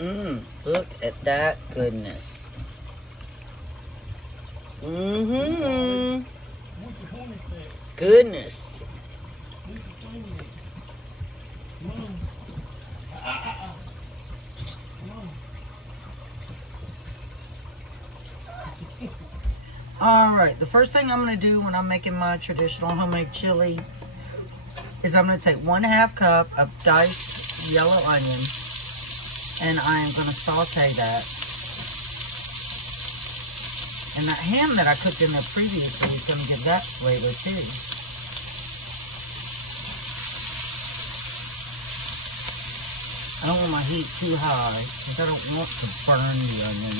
Look at that goodness. Goodness. Alright, the first thing I'm going to do when I'm making my traditional homemade chili is I'm going to take 1/2 cup of diced yellow onion and I am going to saute that. And that ham that I cooked in there previously is going to give that flavor too. I don't want my heat too high because I don't want to burn the onion.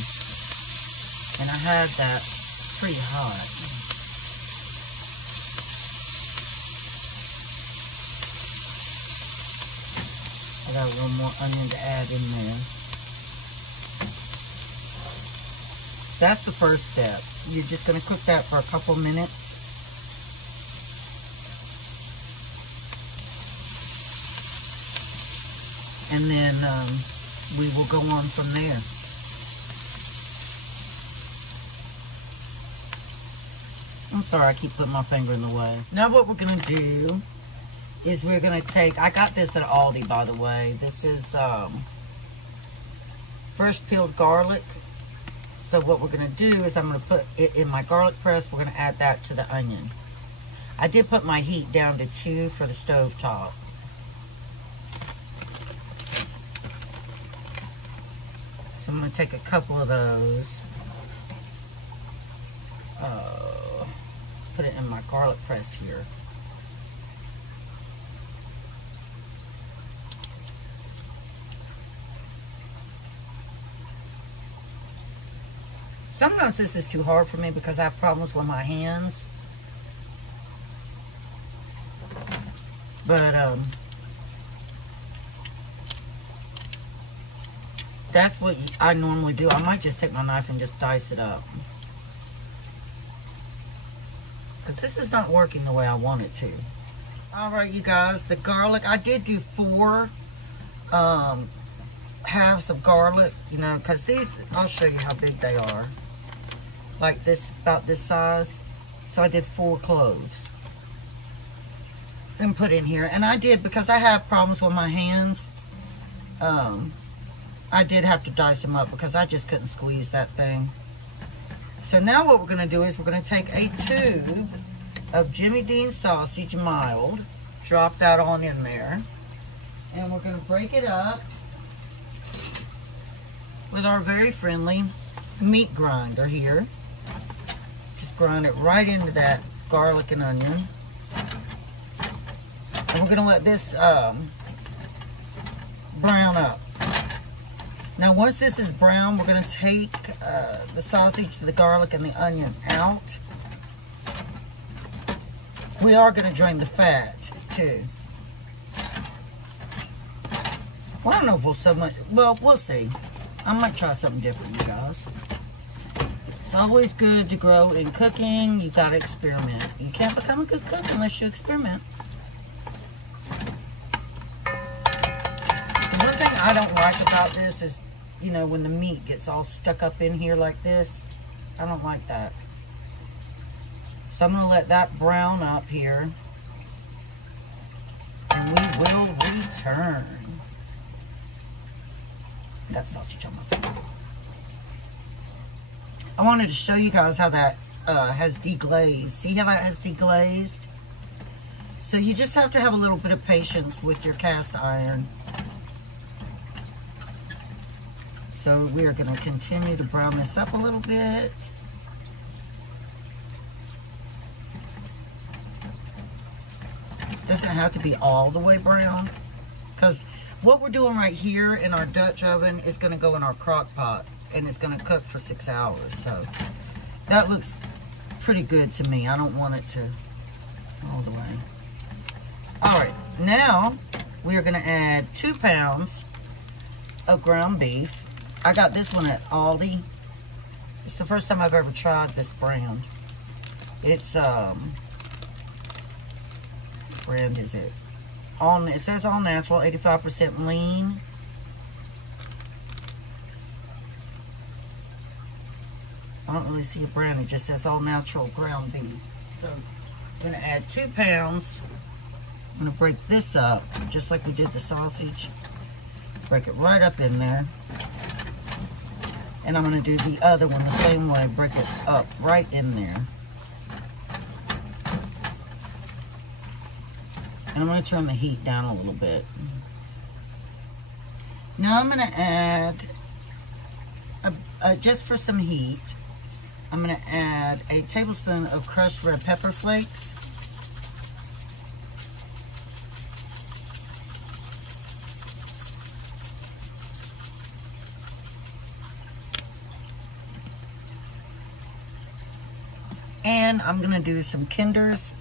And I had that pretty hot. I got a little more onion to add in there. That's the first step. You're just going to cook that for a couple minutes. And then we will go on from there. I'm sorry, I keep putting my finger in the way. Now what we're going to do is we're going to take, I got this at Aldi, by the way. This is fresh peeled garlic. So what we're going to do is I'm going to put it in my garlic press. We're going to add that to the onion. I did put my heat down to 2 for the stove top. So I'm going to take a couple of those. Put it in my garlic press here. Sometimes this is too hard for me because I have problems with my hands. But that's what I normally do. I might just take my knife and just dice it up. Because this is not working the way I want it to. Alright, you guys, the garlic, I did do 4 halves of garlic, you know, because these, I'll show you how big they are. Like this, about this size. So I did 4 cloves. And put in here. And I did, because I have problems with my hands, I did have to dice them up because I just couldn't squeeze that thing. So now what we're going to do is we're going to take a tube of Jimmy Dean sausage mild, drop that on in there, and we're going to break it up with our very friendly meat grinder here. Just grind it right into that garlic and onion. And we're going to let this brown up. Now once this is brown, we're going to take the sausage, the garlic, and the onion out. We are going to drain the fat too. Well, I don't know if we'll so much, well, we'll see. I might try something different, you guys. It's always good to grow in cooking. You got to experiment. You can't become a good cook unless you experiment. One thing I don't like about this is, you know, when the meat gets all stuck up in here like this. I don't like that. So I'm going to let that brown up here. And we will return. Got sausage on my finger. I wanted to show you guys how that has deglazed. See how that has deglazed? So you just have to have a little bit of patience with your cast iron. So we are going to continue to brown this up a little bit. Doesn't have to be all the way brown, because what we're doing right here in our Dutch oven is going to go in our crock pot, and it's going to cook for 6 hours. So that looks pretty good to me. I don't want it to all the way. All right, now we are going to add 2 pounds of ground beef. I got this one at Aldi. It's the first time I've ever tried this brand. It's what brand is it? It says all natural, 85% lean. don't really see a brand. It just says all natural ground beef. So I'm going to add 2 pounds. I'm going to break this up just like we did the sausage. Break it right up in there. And I'm going to do the other one the same way. Break it up right in there. And I'm going to turn the heat down a little bit. Now I'm going to add, just for some heat, I'm going to add a tablespoon of crushed red pepper flakes. And I'm going to do some Kinder's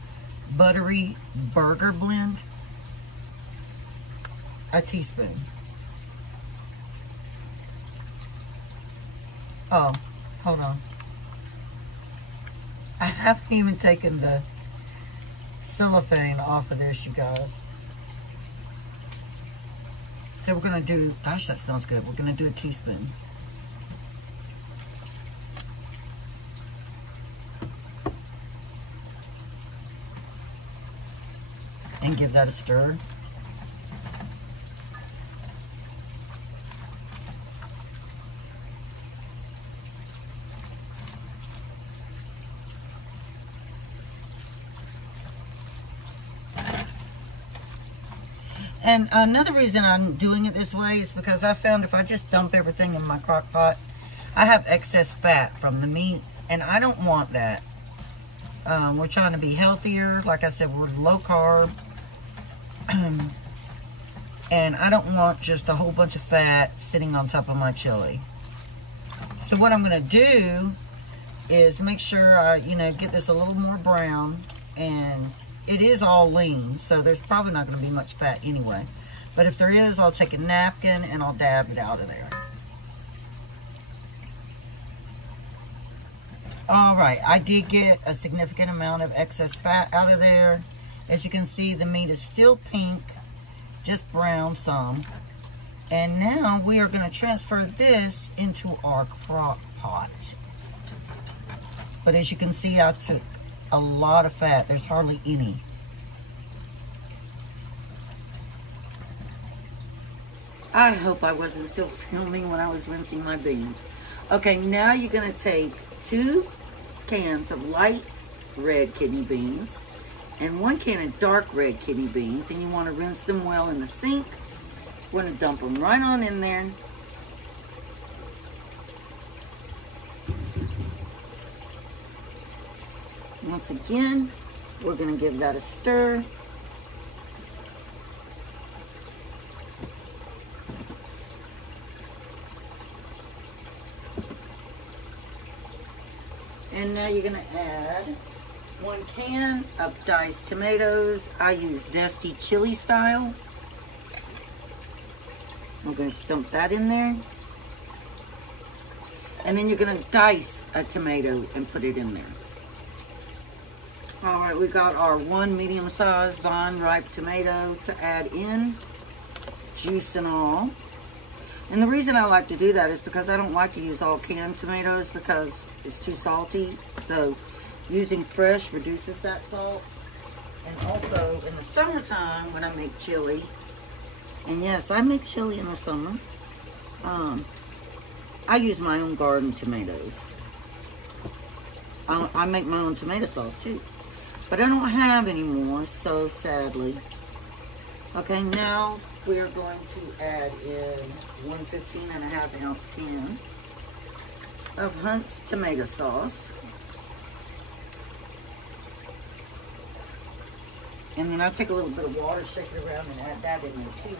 Buttery Burger Blend. A teaspoon. Oh, hold on. I haven't even taken the cellophane off of this, you guys. So we're going to do, gosh, that smells good. We're going to do a teaspoon. And give that a stir. And another reason I'm doing it this way is because I found if I just dump everything in my crock pot, I have excess fat from the meat, and I don't want that. We're trying to be healthier. Like I said, we're low carb. And I don't want just a whole bunch of fat sitting on top of my chili. So what I'm going to do is make sure I, get this a little more brown. And it is all lean, so there's probably not going to be much fat anyway. But if there is, I'll take a napkin and I'll dab it out of there. Alright, I did get a significant amount of excess fat out of there. As you can see, the meat is still pink, just brown some. And now we are going to transfer this into our crock pot. But as you can see, I took a lot of fat. There's hardly any. I hope I wasn't still filming when I was rinsing my beans. Okay, now you're going to take 2 cans of light red kidney beans and 1 can of dark red kidney beans, and you want to rinse them well in the sink. We're going to dump them right on in there. Once again, we're going to give that a stir. And now you're going to add 1 can of diced tomatoes. I use zesty chili style. We're going to dump that in there. And then you're going to dice a tomato and put it in there. All right, we got our 1 medium-sized vine-ripe tomato to add in, juice and all. And the reason I like to do that is because I don't like to use all canned tomatoes because it's too salty. So using fresh reduces that salt. And also in the summertime when I make chili, and yes, I make chili in the summer, I use my own garden tomatoes. I make my own tomato sauce too. But I don't have any more, so sadly. Okay, now we are going to add in 1 15.5-ounce can of Hunt's tomato sauce. And then I'll take a little bit of water, shake it around, and add that in there too.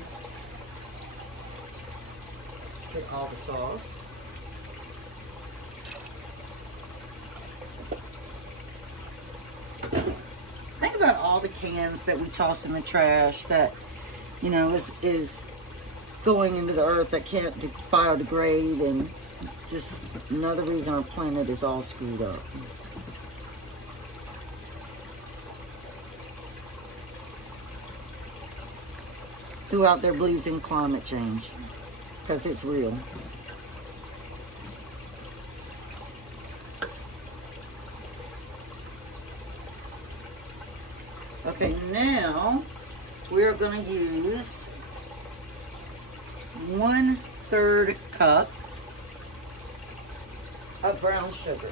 Get all the sauce. Think about all the cans that we toss in the trash that, is going into the earth that can't biodegrade, and just another reason our planet is all screwed up. Who out there believes in climate change? Because it's real. Okay, now we're going to use 1/3 cup of brown sugar.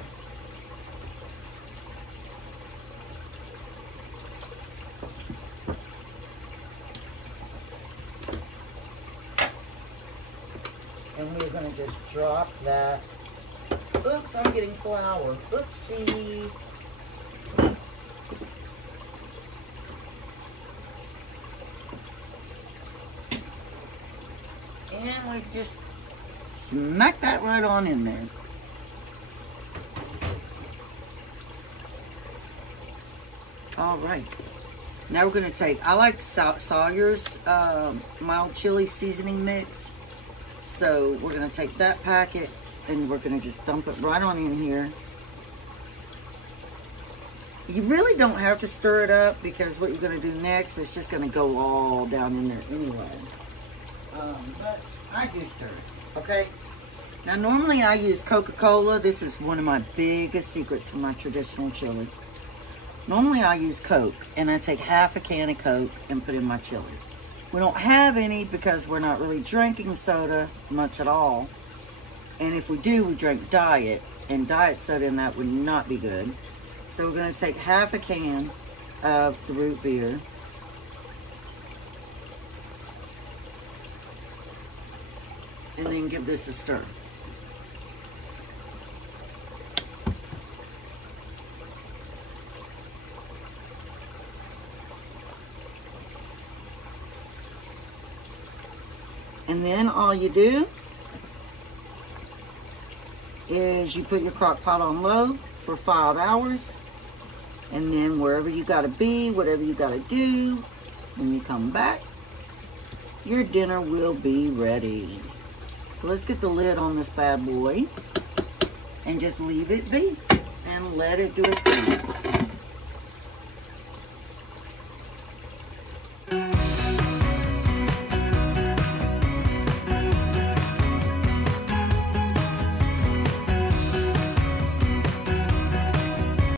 And we're going to just drop that. Oops, I'm getting flour. Oopsie. And we just smack that right on in there. All right. Now we're going to take, I like Sawyer's mild chili seasoning mix. So we're going to take that packet and we're going to just dump it right on in here. You really don't have to stir it up because what you're going to do next is just going to go all down in there anyway. But I do stir it, okay? Now normally I use Coca-Cola. This is one of my biggest secrets for my traditional chili. Normally I use Coke, and I take half a can of Coke and put in my chili. We don't have any because we're not really drinking soda much at all. And if we do, we drink diet, and diet soda in that would not be good. So we're going to take half a can of the root beer. And then give this a stir. And then all you do is you put your crock pot on low for 5 hours. And then wherever you gotta be, whatever you gotta do, when you come back, your dinner will be ready. So let's get the lid on this bad boy and just leave it be and let it do its thing.